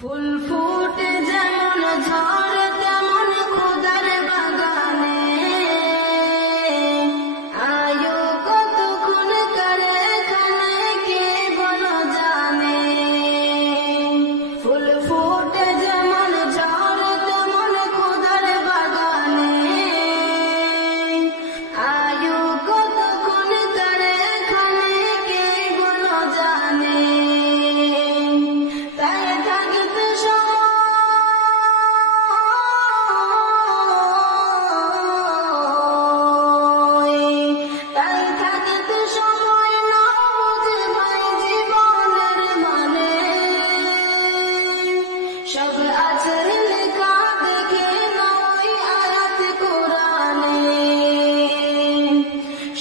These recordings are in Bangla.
ফুল ফুটে যেমন ঝড় তেমন খোদার বাগানে, আয়ু কতক্ষণ করে এখানে কে বলো জানে। ফুল ফুটে যেমন ঝড় তেমন খোদার বাগানে, আয়ু কতক্ষণ করে এখানে কে বলো জানে। তাই থাকতে সময় না বুঝে ভাই জীবনের মানে, সব আছে লেখা দেখে নয় আয়াত কোরআনে,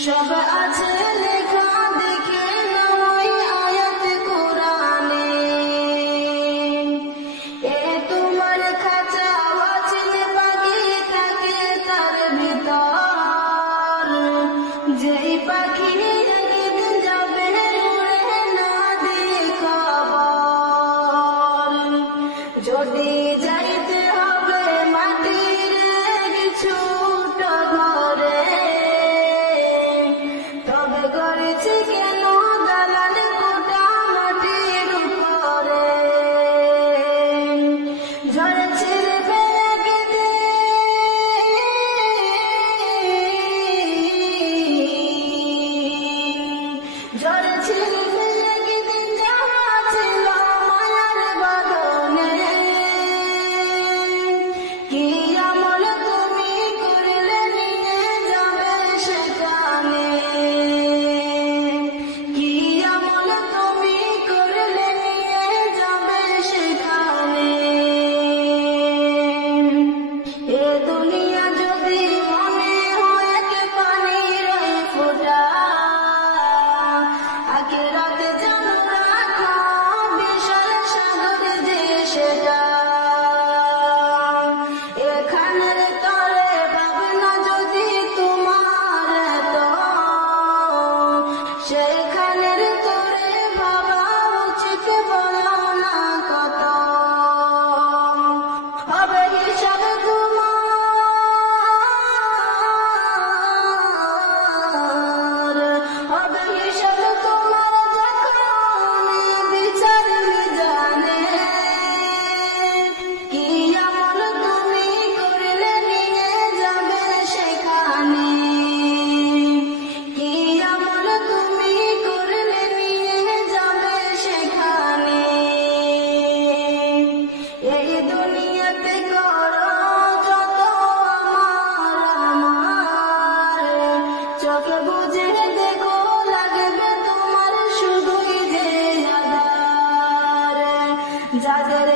সব আছে লেখা দেখে নয় আয়াত কোরআনে। এ তোমার খাঁচা আছে পাখি থাকে তার ভিতর, যেই পাখি একদিন যাবে উড়ে না দিয়ে খবর। যদি যাইতে হবে মাটির ছোট ঘরে, তবে করেছি কেন দালাল কোটা মাটির উপরে। ঝড়ে ছিড়বে একদিন, ঝড়ে ছিড়বে একদিন যাহা ছিল মায়ার বাঁধনে। কি আমল তুমি করলে নিয়ে যাবে সেখানে, কি আমল তুমি করলে নিয়ে যাবে সেখানে। এ দুনিয়া যদি মনে হয় এক পানির ফোঁটা, আখিরাতে জানো রাখো বিশাল সাগর যে সেটা। এখানের তরে ভাবনা যদি তোমার তো, সেখানের তরে ভাবা উচিত বলো না কত। হবে হিসাব তোমার, হবে হিসাব তোমার যখন বিচার মিজানে। কি আমল তুমি করলে নিয়ে যাবে সেখানে, কি আমল তুমি করলে নিয়ে যাবে সেখানে। এই দুনিয়াতে করো যত আমার, চোখে বুঝে দেখো লাগবে তোমার শুধুই যে আধার। যাদের